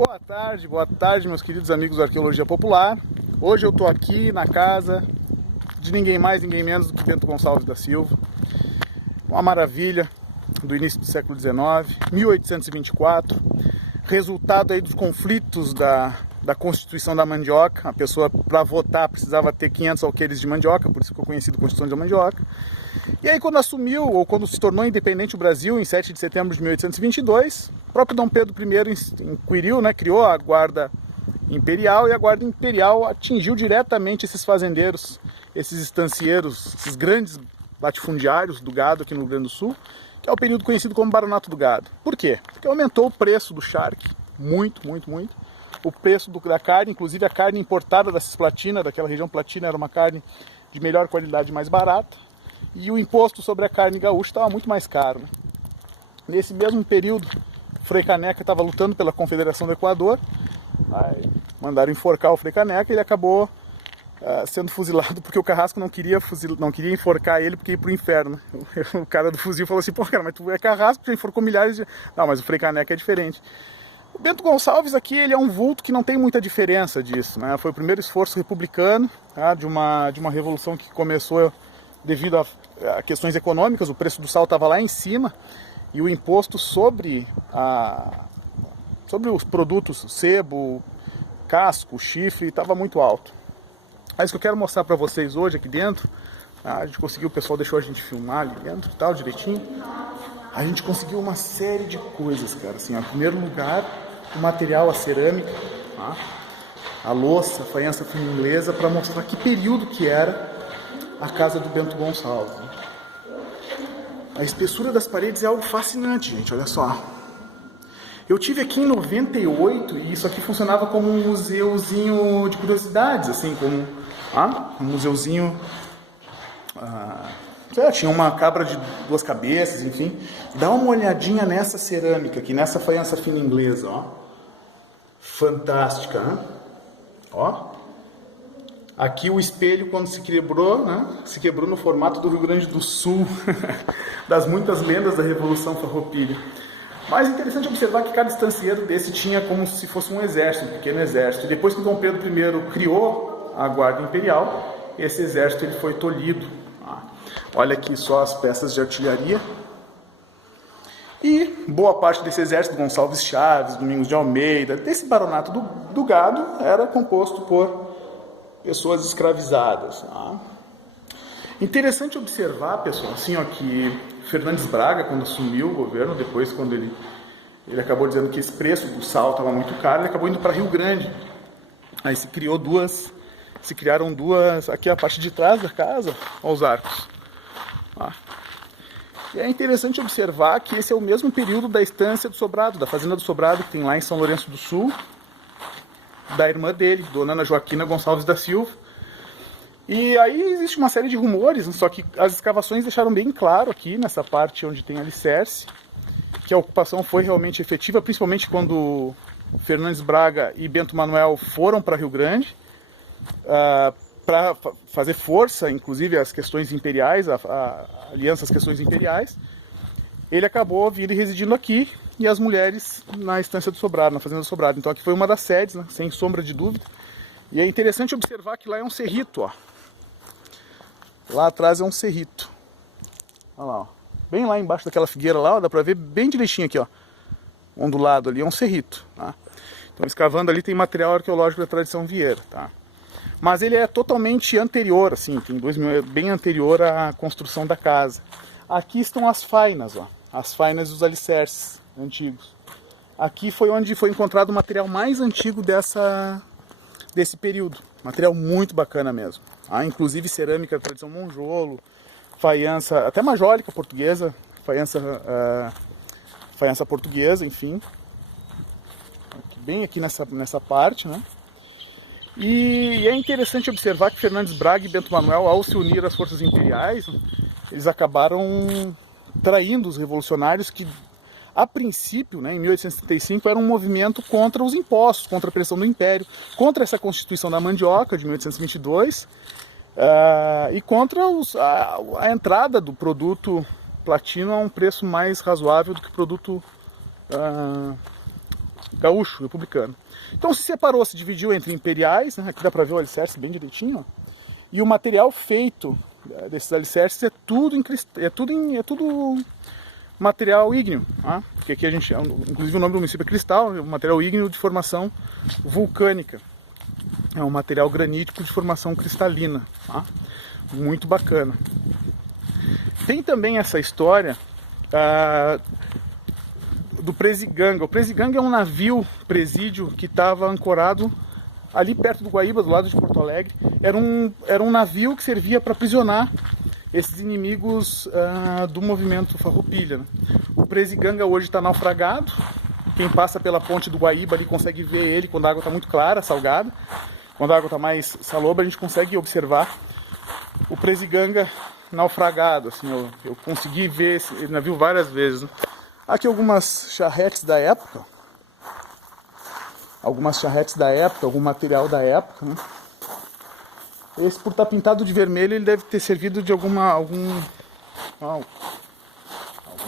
Boa tarde, meus queridos amigos da Arqueologia Popular. Hoje eu estou aqui na casa de ninguém mais, ninguém menos do que Bento Gonçalves da Silva. Uma maravilha do início do século XIX, 1824, resultado aí dos conflitos da Constituição da Mandioca. A pessoa, para votar, precisava ter 500 alqueires de mandioca, por isso ficou conhecido Constituição da Mandioca. E aí, quando assumiu, ou quando se tornou independente o Brasil, em 7 de setembro de 1822, o próprio Dom Pedro I inquiriu, criou a Guarda Imperial, e a Guarda Imperial atingiu diretamente esses fazendeiros, esses estancieiros, esses grandes latifundiários do gado aqui no Rio Grande do Sul, que é o período conhecido como Baronato do Gado. Por quê? Porque aumentou o preço do charque, muito. O preço da carne, inclusive a carne importada da Cisplatina, daquela região platina, era uma carne de melhor qualidade, mais barata. E o imposto sobre a carne gaúcha estava muito mais caro. Nesse mesmo período, Frei Caneca estava lutando pela Confederação do Equador. Aí mandaram enforcar o Frei Caneca e ele acabou sendo fuzilado porque o Carrasco não queria enforcar ele porque ia pro inferno. O cara do fuzil falou assim: pô, cara, mas tu é Carrasco, já enforcou milhares de... Não, mas o Frei Caneca é diferente. O Bento Gonçalves aqui, ele é um vulto que não tem muita diferença disso, né? Foi o primeiro esforço republicano, de uma revolução que começou devido a questões econômicas. O preço do sal estava lá em cima e o imposto sobre os produtos, sebo, casco, chifre, estava muito alto. Mas o que eu quero mostrar para vocês hoje aqui dentro, a gente conseguiu, o pessoal deixou a gente filmar ali dentro, tal, direitinho. A gente conseguiu uma série de coisas, cara. Assim, em primeiro lugar, o material, a cerâmica, a louça, a faiança fina inglesa, para mostrar que período que era a casa do Bento Gonçalves. A espessura das paredes é algo fascinante, gente, olha só. Eu tive aqui em 98 e isso aqui funcionava como um museuzinho de curiosidades, assim, como um museuzinho... tinha uma cabra de 2 cabeças, enfim. Dá uma olhadinha nessa cerâmica aqui, nessa faiança fina inglesa, ó. Fantástica, né? Ó. Aqui o espelho, quando se quebrou, se quebrou no formato do Rio Grande do Sul, das muitas lendas da Revolução Farroupilha. Mas é interessante observar que cada estancieiro desse tinha como se fosse um exército, um pequeno exército. E depois que Dom Pedro I criou a Guarda Imperial, esse exército ele foi tolhido. Olha aqui só as peças de artilharia. E boa parte desse exército, Gonçalves Chaves, Domingos de Almeida, desse baronato do gado, era composto por pessoas escravizadas. Interessante observar, pessoal, assim, que Fernandes Braga, quando assumiu o governo, depois quando ele acabou dizendo que esse preço do sal estava muito caro, ele acabou indo para Rio Grande. Aí se criaram duas, aqui a parte de trás da casa, olha os arcos. E é interessante observar que esse é o mesmo período da estância do Sobrado, da fazenda do Sobrado, que tem lá em São Lourenço do Sul, da irmã dele, Dona Ana Joaquina Gonçalves da Silva. E aí existe uma série de rumores, só que as escavações deixaram bem claro aqui, nessa parte onde tem alicerce, que a ocupação foi realmente efetiva, principalmente quando Fernandes Braga e Bento Manuel foram para Rio Grande, para fazer força, inclusive, às questões imperiais, a aliança às questões imperiais. Ele acabou vindo e residindo aqui, e as mulheres na estância do Sobrado, na fazenda do Sobrado. Então aqui foi uma das sedes, sem sombra de dúvida. E é interessante observar que lá é um cerrito, ó. Lá atrás é um cerrito. Olha lá, ó. Bem lá embaixo daquela figueira lá, ó, dá pra ver bem direitinho aqui, ó. Ondulado ali, é um cerrito, tá? Então escavando ali tem material arqueológico da tradição Vieira, tá? Mas ele é totalmente anterior, assim, tem 2000, bem anterior à construção da casa. Aqui estão as fainas, ó. As fainas dos alicerces antigos. Aqui foi onde foi encontrado o material mais antigo desse período. Material muito bacana mesmo. Inclusive cerâmica da tradição Monjolo, faiança, até majólica portuguesa, faiança portuguesa, enfim. Bem aqui nessa parte, né? E é interessante observar que Fernandes Braga e Bento Manuel, ao se unir às forças imperiais, eles acabaram traindo os revolucionários que, a princípio, em 1875, era um movimento contra os impostos, contra a pressão do Império, contra essa Constituição da Mandioca de 1822 e contra a entrada do produto platino a um preço mais razoável do que o produto gaúcho, republicano. Então se separou, se dividiu entre imperiais, né? Aqui dá para ver o alicerce bem direitinho, ó. E o material feito desses alicerces é tudo material ígneo, tá? Porque aqui a gente, inclusive o nome do município é Cristal, é um material ígneo de formação vulcânica. É um material granítico de formação cristalina, tá? Muito bacana. Tem também essa história do Presiganga. O Presiganga é um navio presídio que estava ancorado ali perto do Guaíba, do lado de Porto Alegre. Era um navio que servia para aprisionar esses inimigos do movimento Farroupilha, né? O Presiganga hoje está naufragado. Quem passa pela ponte do Guaíba ali consegue ver ele quando a água está muito clara, salgada. Quando a água está mais salobra, a gente consegue observar o Presiganga naufragado. Assim, eu consegui ver esse navio várias vezes, né? Aqui algumas charretes da época. Algum material da época, né? Esse, por estar pintado de vermelho, ele deve ter servido de alguma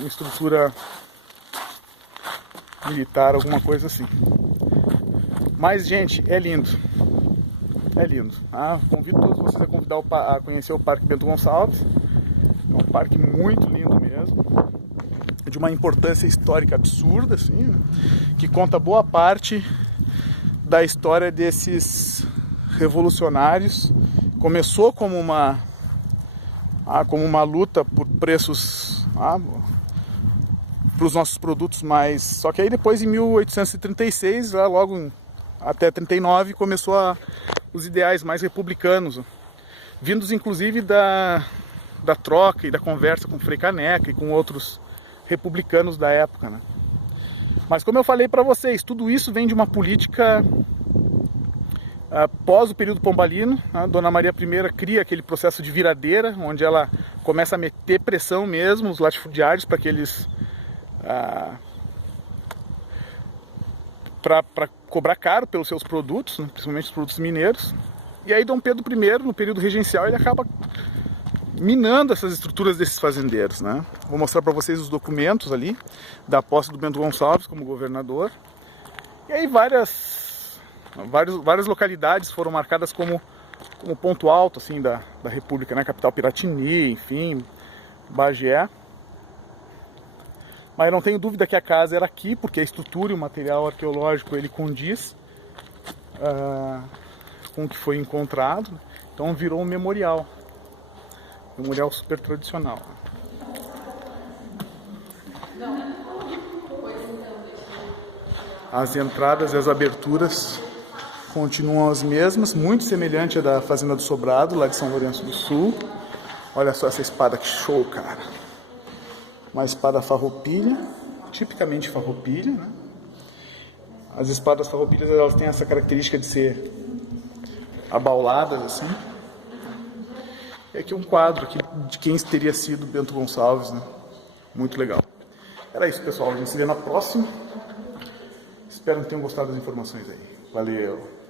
estrutura militar, alguma coisa assim. Mas, gente, é lindo. É lindo. Convido todos vocês a conhecer o Parque Bento Gonçalves. É um parque muito lindo mesmo. De uma importância histórica absurda, assim, né? Que conta boa parte da história desses revolucionários. Começou como uma luta por preços para os nossos produtos mais... Só que aí depois, em 1836, logo até 39, começou os ideais mais republicanos, vindos inclusive da troca e da conversa com Frei Caneca e com outros republicanos da época, né? Mas como eu falei para vocês, tudo isso vem de uma política após o período pombalino. A Dona Maria I cria aquele processo de viradeira, onde ela começa a meter pressão mesmo, os latifundiários, para que eles para cobrar caro pelos seus produtos, né, principalmente os produtos mineiros. E aí Dom Pedro I, no período regencial, ele acaba minando essas estruturas desses fazendeiros, né? Vou mostrar para vocês os documentos ali da posse do Bento Gonçalves como governador. E aí várias localidades foram marcadas como ponto alto assim da República, né? Capital Piratini, enfim, Bagé. Mas eu não tenho dúvida que a casa era aqui, porque a estrutura e o material arqueológico ele condiz com o que foi encontrado. Então virou um memorial. Memorial super tradicional. As entradas e as aberturas continuam as mesmas, muito semelhante à da Fazenda do Sobrado, lá de São Lourenço do Sul. Olha só essa espada, que show, cara! Uma espada farroupilha, tipicamente farroupilha, né? As espadas farroupilhas, elas têm essa característica de ser abauladas, assim. E aqui um quadro aqui de quem teria sido Bento Gonçalves, né? Muito legal. Era isso, pessoal. A gente se vê na próxima. Espero que tenham gostado das informações aí. Valeu!